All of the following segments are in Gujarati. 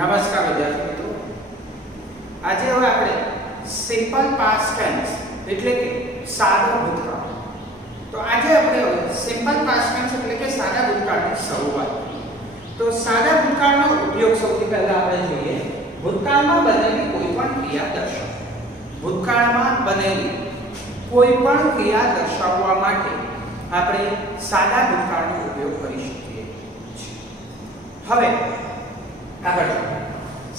નમસ્કાર વિદ્યાર્થી મિત્રો, આજે હવે આપણે સિમ્પલ પાસ્ટ ટેન્સ એટલે કે સાદા ભૂતકાળ. તો આજે આપણે સિમ્પલ પાસ્ટ ટેન્સ એટલે કે સાદા ભૂતકાળની શરૂઆત. તો સાદા ભૂતકાળનો ઉપયોગ સૌથી પહેલા આપણે જોઈએ ભૂતકાળમાં બનેલી કોઈપણ ક્રિયા દર્શાવો. ભૂતકાળમાં બનેલી કોઈપણ ક્રિયા દર્શાવવા માટે આપણે સાદા ભૂતકાળનો ઉપયોગ કરી શકીએ છીએ. હવે આગળ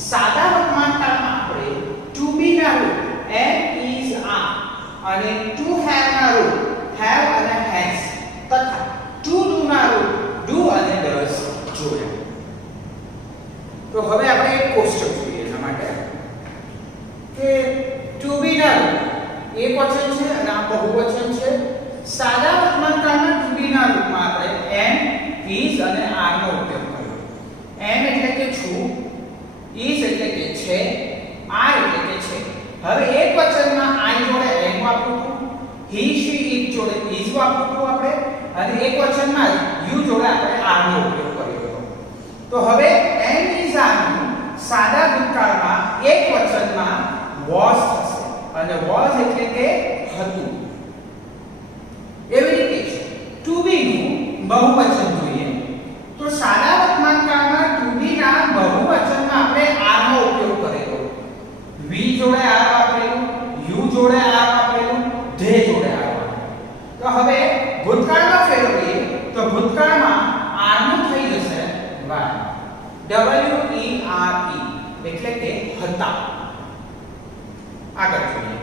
સાદા વર્તમાનકાળમાં આપણે ટુ બી ના રૂપ am is are અને ટુ હેવ ના રૂપ have અને has તથા ટુ ડુ ના રૂપ do અને does જોયા. તો હવે આપણે એક કોષ્ટક જોઈએ એના માટે કે ટુ બી ના રૂપ એક વચન છે અને આ બહુવચન છે. સાદા વર્તમાનકાળના ટુ બી ના રૂપમાં આપણે am is અને are નો ઉપયોગ કર્યો. am એટલે કે છું, is એટલે કે છે, are એટલે કે છે. હવે એક વચનમાં I જોડે am વાપરવું, he she it જોડે is વાપરવું આપણે, અને એક વચનમાં you જોડે આપણે are નો ઉપયોગ કર્યો હતો. તો હવે am is are નું સાદા ભૂતકાળમાં એક વચનમાં was થશે અને was એટલે કે હતું. એવી રીતે to be નું બહુવચન જોઈએ તો સાદા વર્તમાનકાળમાં to be ના બહુવચનમાં આપણે are નો ઉપયોગ કરેલો. we જોડે are વાપરેલું, you જોડે are વાપરેલું, they જોડે are વાપરેલું. તો હવે ભૂતકાળમાં ફેરવીએ તો ભૂતકાળમાં are નું થઈ જશે were, w e r e એટલે કે હતા. આગળ જોઈએ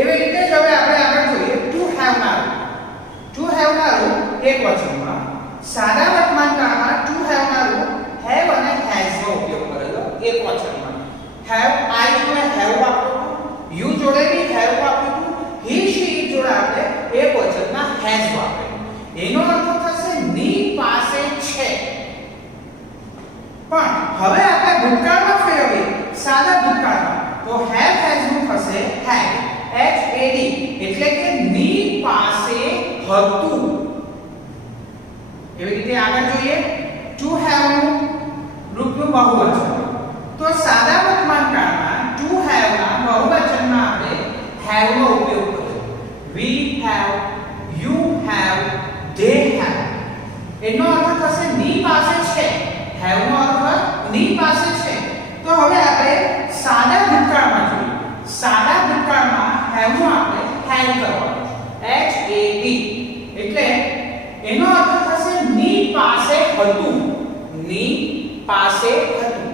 એવી રીતે જ હવે આપણે આગળ જોઈએ to have ના રૂપ. to have ના રૂપ એક વચનમાં સાદા વર્તમાનકાળમાં to have ના રૂપ have અને has નો ઉપયોગ કરેલો એક વચનમાં. have I જોડે have વાપરવું, you જોડે બી have વાપરવું, he she it જોડે આપણે એક વચનમાં has વાપરેલું. એનો અર્થ થશે ની પાસે છે. પણ હવે આપણે ભૂતકાળમાં ફેરવીએ સાદા ભૂતકાળમાં તો have has નું થશે had, h a d એટલે કે ની પાસે હતું. એવી રીતે આગળ જોઈએ to have નું રૂપનું બહુવચન. તો સાદા વર્તમાનકાળમાં to have ના બહુવચનમાં આપણે have નો ઉપયોગ કર્યો. we have, you have, they have. એનો અર્થ થશે ની પાસે છે. have નો અર્થ ની પાસે છે. તો હવે આપણે સાદા ભૂતકાળમાં જોઈએ. સાદા ભૂતકાળમાં have નું આપણે had કરવાનું છે. h a d એટલે એનો અર્થ થશે ની પાસે હતું, ની પાસે હતું.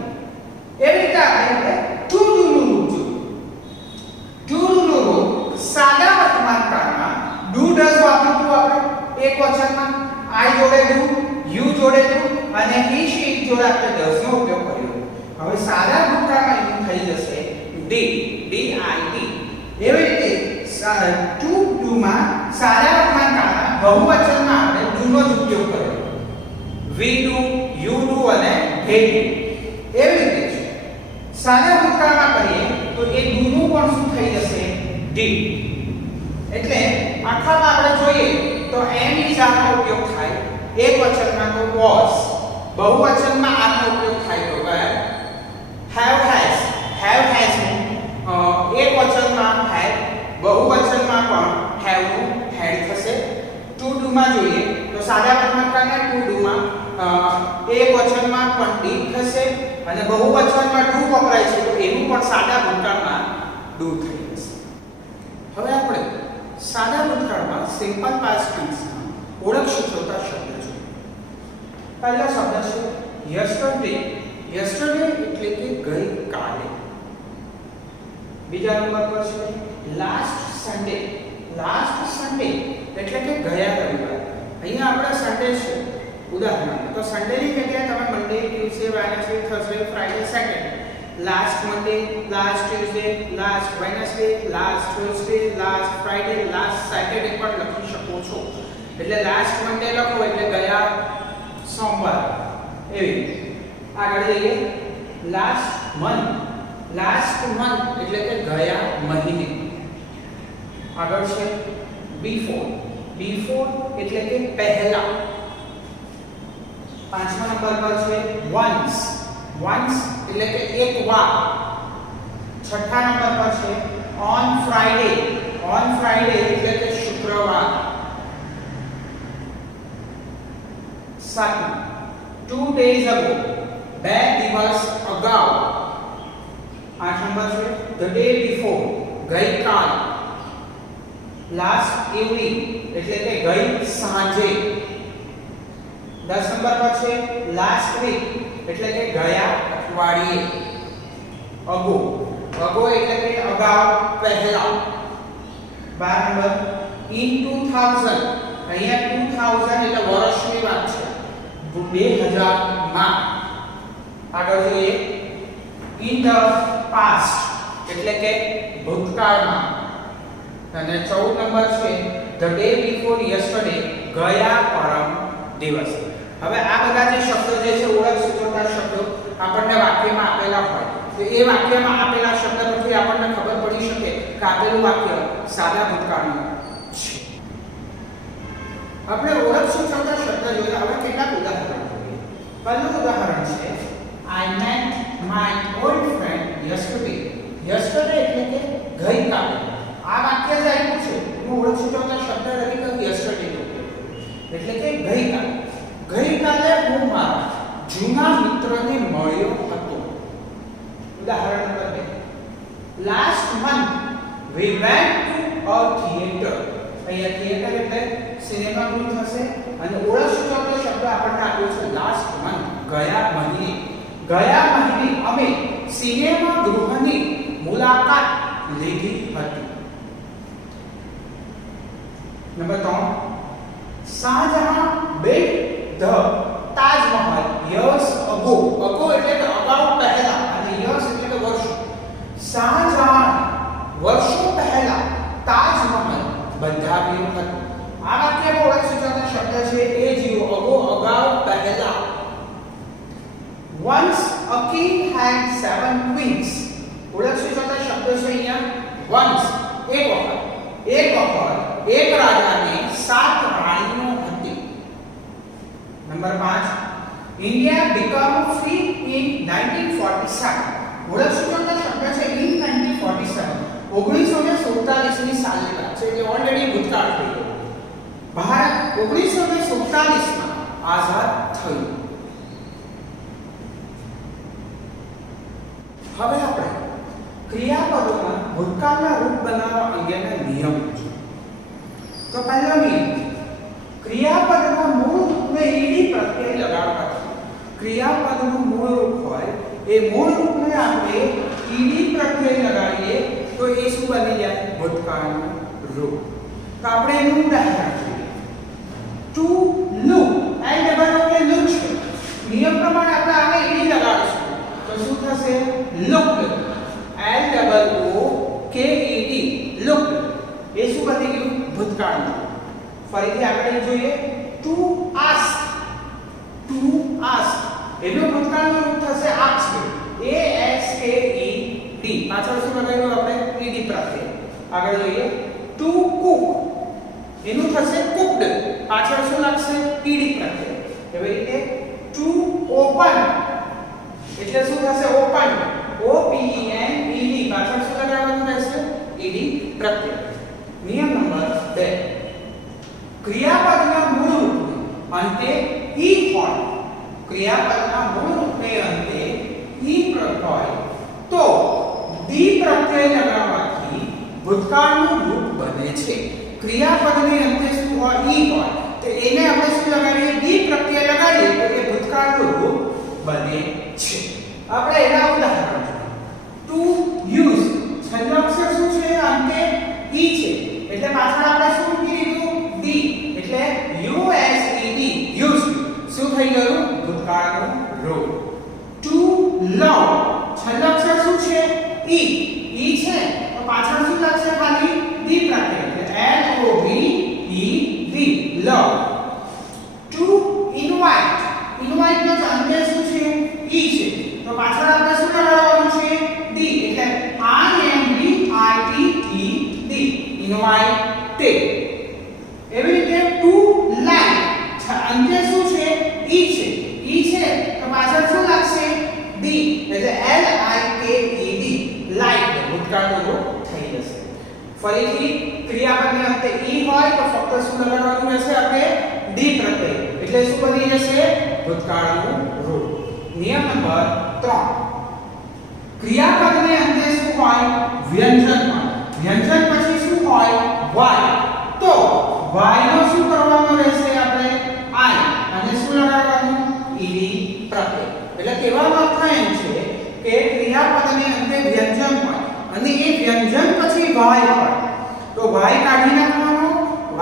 એવી રીતે આપણે ટુ ડુ નું રૂપ જોયું. ટુ ડુ નું રૂપ સાદા વર્તમાનકાળમાં ડુ ડઝ વાપરવું આપણે એક વચનમાં. I જોડે ડુ, you જોડે ડુ અને he she it જોડે આપણે does નો ઉપયોગ કર્યો. હવે સાદા ભૂતકાળમાં એનું થઈ જશે did, d i d. એવી રીતે ટુ ડુ માં સાદા વર્તમાનકાળમાં બહુવચનમાં આપણે do નો જ ઉપયોગ કર્યો. we do, you do અને they do. એવી રીતે સાદા ભૂતકાળમાં કરીએ તો એ do નું પણ શું થઈ જશે did. એટલે આખામાં આપણે જોઈએ તો am is are નો ઉપયોગ થાય એક વચનમાં તો was, બહુવચનમાં are નો ઉપયોગ થાય તો were, have has નું એક વચનમાં had, બહુવચનમાં પણ have નું had થશે. ટુ ડુ માં જોઈએ તો સાદા વર્તમાનકાળના ટુ ડુ માં એક વચનમાં પણ did થશે અને બહુવચનમાં do વપરાય છે તો એનું પણ સાદા ભૂતકાળમાં do થઈ જશે. હવે આપણે સાદા ભૂતકાળમાં સિમ્પલ પાસ્ટ ટેન્સમાં ઓળખ સૂચવતા શબ્દ જોઈએ. પહેલો શબ્દ છે yesterday. yesterday એટલે કે ગઈકાલે. બીજા નંબર પર છે last sunday. last sunday એટલે કે ગયા રવિવારે. અહીંયા આપણે સન્ડે છે ઉદાહરણ તો સન્ડે ની જગ્યાએ તમે Monday, Tuesday, Wednesday, Thursday, Friday, Saturday, last Monday, last Tuesday, last Wednesday, last Thursday, last Friday, last Saturday પણ લખી શકો છો. એટલે લાસ્ટ મંડે લખો એટલે ગયા સોમવાર. એવી આગળ જઈએ લાસ્ટ મંથ. લાસ્ટ મંથ એટલે કે ગયા મહિને. આગળ છે before. before એટલે કે પહેલા. પાંચમા નંબર પર છે once. once એટલે કે એક વાર. છઠ્ઠા નંબર પર છે on Friday. on Friday એટલે કે શુક્રવાર. 7 2 days ago. 2 દિવસ અગાઉ. 8 નંબર છે the day before. ગઈકાલ. last evening એટલે કે ગઈ સાંજે. 10 નંબર પર છે last week એટલે કે ગયા અઠવાડિયે. અગો અગો એટલે કે અગાઉ પહેલા. 12 નંબર in 2000 અહીંયા 2000 એટલે વર્ષની વાત છે. 2000 માં. આગળ જોઈએ in the past એટલે કે ભૂતકાળમાં. અને 14 નંબર છે the day before yesterday ગયા પરમ દિવસ. હવે આ બધા જે શબ્દો જે છે ઓળખ સૂચવતા શબ્દો આપણને વાક્યમાં આપેલા હોય તો એ વાક્યમાં આપેલા શબ્દ પરથી આપણને ખબર પડી શકે કે આપેલું વાક્ય સાદા ભૂતકાળનું છે. આપણે ઓળખ સૂચવતા શબ્દ જોયા. હવે કેટલાક ઉદાહરણ જોઈએ. પહેલું ઉદાહરણ છે I met my old friend yesterday. yesterday એટલે કે ગઈકાલે. આ વાક્ય જ આપ્યું છે એનું ઓળખ સૂચવતા શબ્દ તરીકે yesterday એટલે કે ગઈકાલે. ગઈકાલે હું મારા જૂના મિત્રને મળ્યો હતો. ઉદાહરણ number 2 last month we went to a theater. અહીંયા થિયેટર એટલે સિનેમા ગૃહ થશે અને ઓળખ સૂચવતો શબ્દ આપણને આપ્યો છે last month ગયા મહિને. ગયા મહિને અમે સિનેમા ગૃહની મુલાકાત લીધી હતી. Number 3 Shah Jahan built the Taj Mahal years ago. ago એટલે કે અગાઉ પહેલા અને years એટલે કે વર્ષો. શાહજહાં વર્ષો પહેલા તાજમહલ બંધાવ્યું હતું. આ વાક્યમાં ઓળખ સૂચવતા શબ્દ છે એ જીવો અગો અગાઉ પહેલા. once a king had 7 queens. ઓળખ સૂચવતા શબ્દ છે અહીંયા once એક વખત એક રાજાને 7 રાણીઓ હતી. Number 5 India became free in 1947. ઓળખ સૂચવતા શબ્દ છે in 1947. 1947 ની સાલની વાત છે એટલે ઓલરેડી ભૂતકાળ થઈ ગયો. ભારત 1947 માં આઝાદ થયું. હવે આપણે ક્રિયાપદોમાં ભૂતકાળના રૂપ બનાવવા અંગેના નિયમો છે. તો પહેલો નિયમ ક્રિયાપદના મૂળ રૂપને ઈડી પ્રત્યય લગાડવાથી. ક્રિયાપદનું મૂળ રૂપ હોય એ મૂળ રૂપને આપણે ઈડી પ્રત્યય લગાડીએ તો એ શું બની જાય? ભૂતકાળનું રૂપ. તો આપણે એનું ઉદાહરણ જોઈએ. To look L double O K look છે. નિયમ પ્રમાણે આપણે આને ઈડી લગાડીશું તો શું થશે? લુક. એલ ડબલ ઓ કે ઈડી લુક. એ શું બની ગયું? ભૂતકાળનું. ફરીથી આપણે જોઈએ ટુ આસ્ક. ટુ આસ્ક એનું ભૂતકાળનું રૂપ થશે આસ્ક. એ એસ કે ઈ ડી. પાછળ શું લગાવ્યું આપણે? ઈડી પ્રત્યય. આગળ જોઈએ ટુ કુક એનું થશે કુકડ. પાછળ શું લાગશે? ઈડી પ્રત્યય. એવી રીતે ટુ ઓપન એટલે શું થશે? ઓપન. ઓ પી ઈ એન ઈ ડી. પાછળ શું લગાવવાનું રહેશે? ઈડી પ્રત્યય. નિયમ નંબર 2 ક્રિયાપદના મૂળ રૂપને અંતે ઈ હોય. ક્રિયાપદના મૂળ રૂપને અંતે ઈ હોય તો ડી પ્રત્યય લગાવવાથી ભૂતકાળનું રૂપ બને છે. ક્રિયાપદની અંતે શું હોય? ઈ હોય તો એને આપણે શું લગાડીએ? ડી પ્રત્યય લગાડીએ તો એ ભૂતકાળનું રૂપ બને છે. આપણે એના ઉદાહરણ ટુ યુઝ. છેલ્લો અક્ષર શું છે? અંતે ઈ છે એટલે પાછળ આપણે શું મૂકી દીધું? ડી. એટલે U S E D use. શું થઈ ગયું? ભૂતકાળનું રૂપ. ટુ લવ. છેલ્લો અક્ષર શું છે? ઈ. ઈ છે તો પાછળ શું લાગશે? ખાલી ડી પ્રત્યય એટલે એલ ઓ વી ઈ ડી લવ. ટુ ઇનવાઇટ. ઇનવાઇટ નો અંતે શું છે? ઈ છે તો પાછળ આપણે શું લગાવવાનું છે? ડી. એટલે I N D I T E D invited. એવી રીતે ટુ લાઈક. અંતે શું છે? ઈ છે. ઈ છે તો પાછળ શું લાગશે? ડી. ફરીથી ક્રિયાપદને અંતે ઈ હોય તો ફક્ત શું લગાડવાનું રહેશે આપણે ડી પ્રત્યય એટલે શું બની જશે ભૂતકાળનું રૂપ નિયમ નંબર 3 ક્રિયાપદને અંતે શું હોય વ્યંજન હોય વ્યંજન પછી શું હોય y તો y નો શું કરવાનો રહેશે આપણે I અને શું લગાડવાનું ઈડી પ્રત્યય એટલે કહેવાનો અર્થ એમ છે કે ક્રિયાપદને અંતે વ્યંજન હોય અને એ વ્યંજન પછી y હોય તો y કાઢી નાખવાનો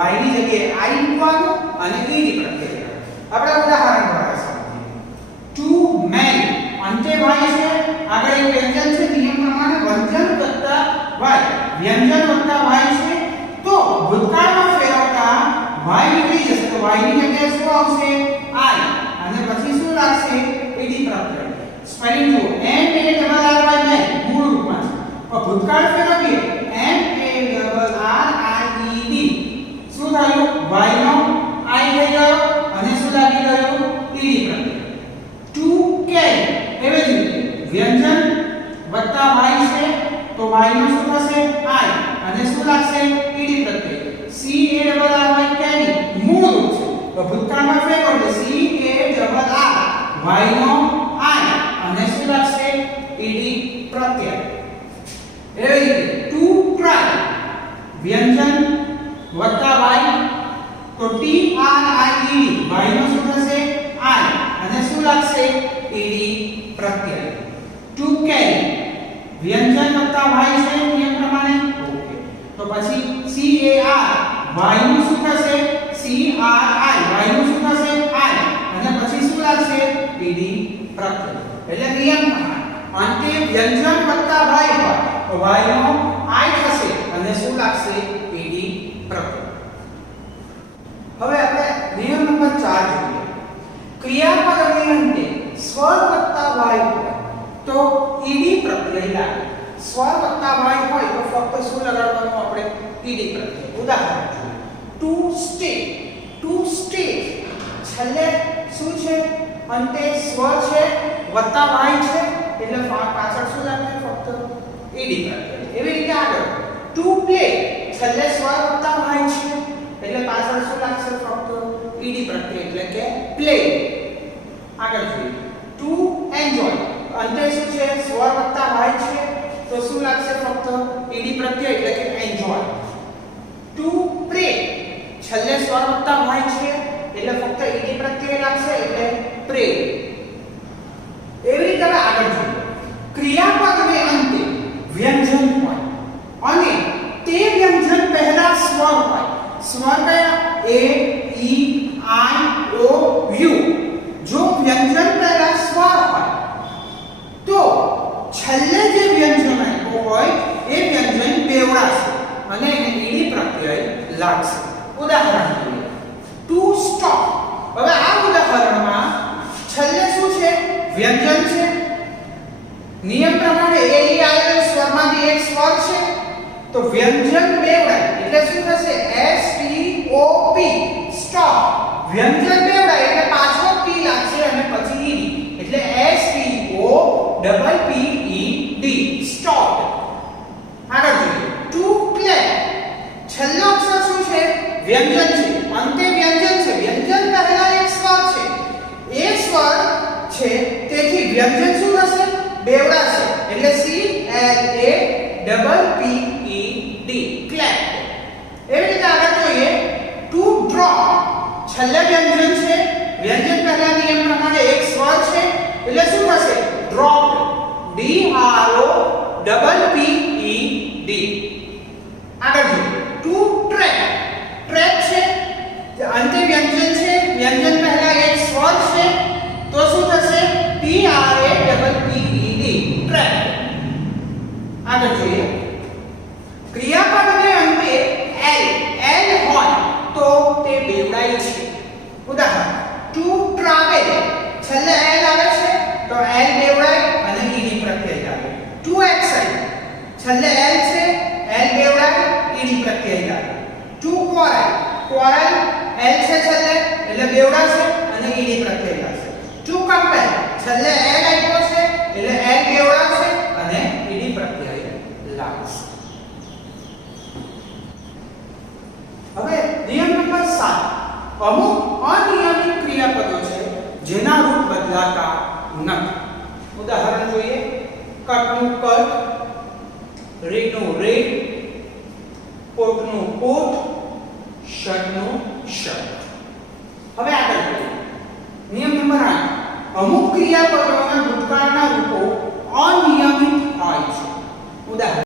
y ની જગ્યાએ I મૂકવાનો અને ઈડી પ્રત્યય આપણે ઉદાહરણ દ્વારા સમજીએ ટુ મેન અંતે y છે આગળ એક વ્યંજન છે નિયમ પ્રમાણે વ્યંજન વત્તા y વ્યંજન વત્તા y છે તો ભૂતકાળમાં ફેરવતા y નીકળી જશે તો y ની જગ્યાએ શું આવશે I અને પછી શું લાગશે ઈડી પ્રત્યય સ્પેલિંગ જુઓ M A double R Y main મૂળ રૂપમાં છે ભૂતકાળ ફેરવીએ M A R I E D શું થયું y નો I થઈ ગયો અને શું લાગી ગયું ઈડી પ્રત્યય ટુ કે એવી જ રીતે વ્યંજન વત્તા y છે તો y નો શું થશે I અને શું લાગશે ઈડી પ્રત્યય C A double R Y carry મૂળ રૂપ છે તો ભૂતકાળમાં ફેરવો એટલે C A double R y નો I અને શું લાગશે ઈડી પ્રત્યય એવી રીતે ટુ ટ્રાય વ્યંજન વત્તા y તો T R I E D y નો શું થશે I અને શું લાગશે ઈડી પ્રત્યય ટુ કેરી વ્યંજન વત્તા y છે નિયમ પ્રમાણે ઓકે તો પછી C A R y નું શું થશે C R I y નું શું થશે I અને પછી શું લાગશે ઈડી પ્રત્યય એટલે નિયમ પ્રમાણે અંતે વ્યંજન વત્તા y હોય તો y નો I થશે અને શું લાગશે ઈડી પ્રત્યય હવે આપણે નિયમ નંબર 4 જોઈએ ક્રિયાપદની અંતે સ્વર વત્તા y હોય તો ઈડી પ્રત્યય લાગે સ્વર વત્તા y હોય તો ફક્ત શું લગાડવાનું આપણે ઈડી પ્રત્યય ઉદાહરણ જોઈએ ટુ સ્ટે છેલ્લે શું છે અંતે સ્વર છે વત્તા y છે એટલે પાછળ શું લાગે ફક્ત ઈડી પ્રત્યય એવી રીતે આગળ ટુ પ્લે છેલ્લે સ્વર વત્તા y છે એટલે પાછળ શું લાગશે ફક્ત ઈડી પ્રત્યય એટલે કે પ્લે આગળ જોઈએ ટુ એન્જોય અંતે શું છે સ્વર વત્તા y છે તો શું લાગશે ફક્ત ઈડી પ્રત્યય એટલે કે એન્જોય ટુ પ્રે છેલ્લે સ્વર વત્તા y છે એટલે ફક્ત ઈડી પ્રત્યય લાગશે એટલે પ્રે એવી રીતે આગળ જોઈએ ક્રિયાપદને અંતે વ્યંજન હોય અને તે વ્યંજન પહેલા સ્વર હોય સ્વર કયા A E I O U જો વ્યંજન પહેલા સ્વર હોય તો છેલ્લે જે વ્યંજન આપ્યું હોય એ વ્યંજન બેવડાશે અને એને ઈડી પ્રત્યય લાગશે ઉદાહરણ જોઈએ ટુ સ્ટોપ હવે આ ઉદાહરણમાં છેલ્લે શું છે વ્યંજન છે નિયમ પ્રમાણે A E I O સ્વરમાંથી એક સ્વર છે તો વ્યંજન બેવડાય એટલે શું થશે S T O P stop વ્યંજન બેવડાય એટલે પાછો P લાગશે અને પછી ઈડી એટલે S T O double P E D stop આગળ જોઈએ ટુ ક્લેપ છેલ્લો અક્ષર શું છે વ્યંજન છે અંતે વ્યંજન છે વ્યંજન પહેલા એક સ્વર છે એ સ્વર છે તેથી વ્યંજન શું થશે બેવડાશે એટલે C L A double P E D clap એવી રીતે આગળ જોઈએ ટુ ડ્રોપ છેલ્લે વ્યંજન છે વ્યંજન પહેલા નિયમ પ્રમાણે એક સ્વર છે એટલે શું થશે drop D R O double P E D આગળ જોઈએ ટુ ટ્રેક ટ્રેક છે અંતે વ્યંજન છે વ્યંજન પહેલા એક સ્વર છે તો શું થશે T R A double P E D track આગળ જોઈએ ક્રિયાપદને અંતે L હોય તો તે બેવડાય છે ઉદાહરણ ટુ ટ્રાવેલ છેલ્લે L આવે છે તો L બેવડાય અને ઈડી પ્રત્યય આવે ટુ એક્સાઇટ છેલ્લે L છે L બેવડાય ઈડી પ્રત્યય આવે ટુ ક્વારલ L છે છેલ્લે એટલે બેવડાશે અને ઈડી પ્રત્યય આવશે ટુ કમ્પેર છેલ્લે L આપ્યો છે એટલે L બેવડાશે અને ઈડી પ્રત્યય લાગશે અમુક અનિયમિત ક્રિયાપદો છે જેના રૂપ બદલાતા નથી. ઉદાહરણ જોઈએ. કટનું કટ, રીડનું રીડ, કોટનું કોટ, શર્ટનું શર્ટ. હવે આગળ જોઈએ. નિયમ નંબર 8. અમુક ક્રિયાપદોના ભૂતકાળના રૂપો અનિયમિત હોય છે. ઉદાહરણ